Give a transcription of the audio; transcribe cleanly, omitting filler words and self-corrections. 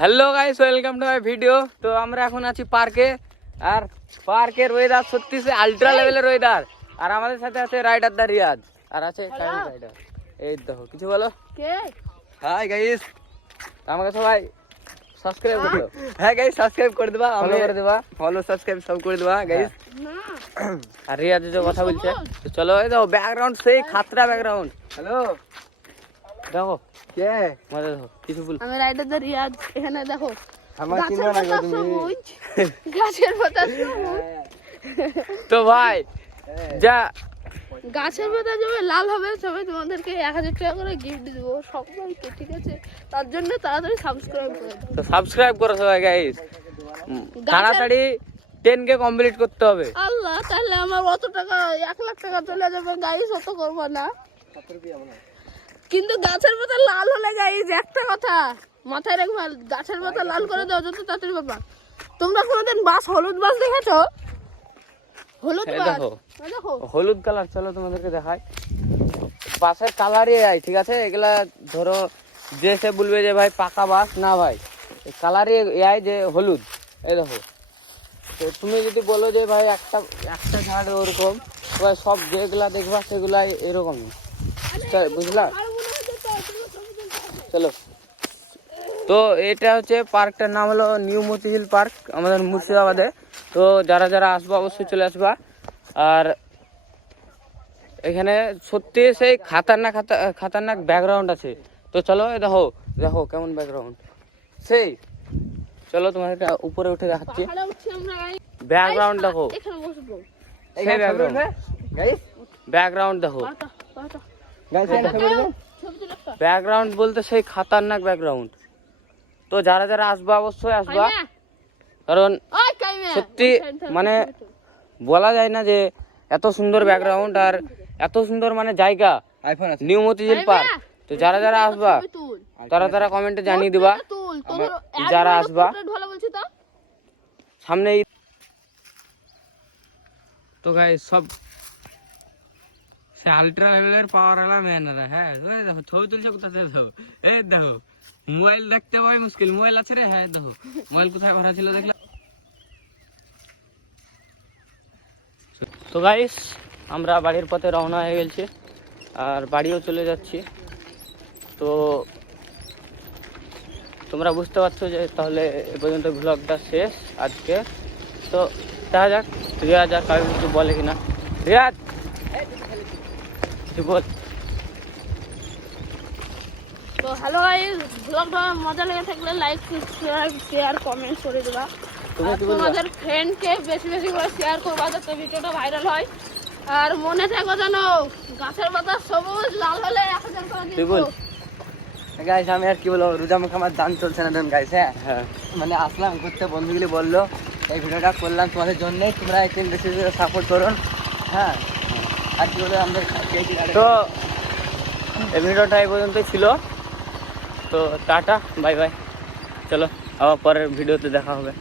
Hello guys, welcome to my video. তো আমরা এখন আছি পার্কে, আর পার্কের ওয়েদার সত্যি সে আলট্রা লেভেলের ওয়েদার। আর আমাদের সাথে আছে রাইডার দা রিয়াজ, আর আছে রাইডার। এই দেখো, কিছু বলো। হাই গাইস, আমাকে সবাই সাবস্ক্রাইব করে দাও। হ্যাঁ গাইস, সাবস্ক্রাইব করে দেবা, ফলো করে দেবা, ফলো সাবস্ক্রাইব সব করে দেবা গাইস। আর রিয়াজ যে কথা বলছে, তো চলো। এই দেখো ব্যাকগ্রাউন্ড সেই খাতরা ব্যাকগ্রাউন্ড। হ্যালো দেখো কে মজা, দেখো কিছু বল। আমি রাইডার দা রিয়াজ। এখানে দেখো আমার চিনো না গো তুমি। গাছের পাতা সবুজ। তো ভাই যা গাছের পাতা যবে লাল হবে তবে তোমাদেরকে 1000 টাকা করে গিফট দেবো সবাইকে, ঠিক আছে? তার জন্য তাড়াতাড়ি সাবস্ক্রাইব করে দাও। তো সাবস্ক্রাইব করো সবাই গাইস, তাড়াতাড়ি 10K কমপ্লিট করতে হবে। আল্লাহ, তাহলে আমার অত টাকা 1 লাখ টাকা চলে যাবে গাইস, অত করবো না। কিন্তু গাছের পাতা লাল হলে গাইস একটা কথা মাথায় রাখবা, গাছের পাতা লাল করে দাও যত তাড়াতাড়ি পারবা। তোমরা কোনোদিন হলুদ বাস দেখেছো? হলুদ বাস দেখো, হলুদ কালার। চলো তোমাদেরকে দেখাই। বাসের কালারই আই, ঠিক আছে? এগুলা ধরো যে সে বলবে যে ভাই পাকা বাস না, ভাই কালারই আই যে হলুদ। এই দেখো, তো তুমি যদি বলো যে ভাই একটা ঝাড় ওরকম, সব যেগুলা দেখবা সেগুলাই এরকমই, বুঝলা? চলো। তো এটা হচ্ছে পার্কটার নাম হলো নিউ মতিঝিল পার্ক, আমাদের মুর্শিদাবাদে। তো যারা যারা আসবা অবশ্যই চলে আসবা। আর এখানে সত্যি সেই খাতারনাক ব্যাকগ্রাউন্ড আছে। তো চলো, দেখো দেখো কেমন ব্যাকগ্রাউন্ড সেই। চলো তোমাদের উপরে উঠে দেখাচ্ছি ব্যাকগ্রাউন্ড। দেখো সেই ব্যাকগ্রাউন্ড দেখো। ব্যাকগ্রাউন্ড বলতে সেই খাতারনাক ব্যাকগ্রাউন্ড। তো যারা যারা আসবা অবশ্যই আসবা, কারণ সত্যি মানে বলা যায় না যে এত সুন্দর ব্যাকগ্রাউন্ড আর এত সুন্দর মানে জায়গা নিউ মতিঝিল পার্ক। তো যারা যারা আসবা তারা কমেন্টে জানিয়ে দিবা যারা আসবা সামনে। তো গাইস সব সে আলট্রা লেভেলের পাওয়ার वाला ম্যানরা। হ্যাঁ দেখো ছবি তুলছে কোথা থেকে, দেখো এই দেখো মোবাইল দেখতে ভাই মুশকিল। মোবাইল আছে রে? হ্যাঁ দেখো মোবাইল কোথায় ভরা ছিল দেখলাম। তো গাইস আমরা বাড়ির পথে রওনা হয়ে গেছি, আর বাড়িও চলে যাচ্ছি। তো তোমরা বুঝতে পারছো যে তাহলে এ পর্যন্ত ব্লগটা শেষ আজকে। তো দেখা যাক রিয়াজ আর কারণ কিছু বলে কিনা। রিয়াজ কিছু বল। তো হ্যালো গাইস, ব্লগটা মজা লেগে থাকলে লাইক সাবস্ক্রাইব শেয়ার কমেন্ট করে দেবা। তোমাদের ফ্রেন্ডকে বেশি বেশি করে শেয়ার করবা যাতে ভিডিওটা ভাইরাল হয়। আর মনে থাকো যেন গাছের পাতা সবুজ লাল হলে 1000 টাকা দিব। গাইস আমি আর কি বলবো, রোজা মুখে আমার দান চলছে না দেন গাইস। হ্যাঁ মানে আসলাম ঘুরতে, বন্ধুগুলি বললো এই ভিডিওটা করলাম তোমাদের জন্যই, তোমরা একদিন বেশি বেশি সাপোর্ট করুন। হ্যাঁ আর কি বলে আমাদের তো এই ভিডিওটা এই পর্যন্তই ছিল। তো টাটা বাই বাই, চলো আবার পরের ভিডিওতে দেখা হবে।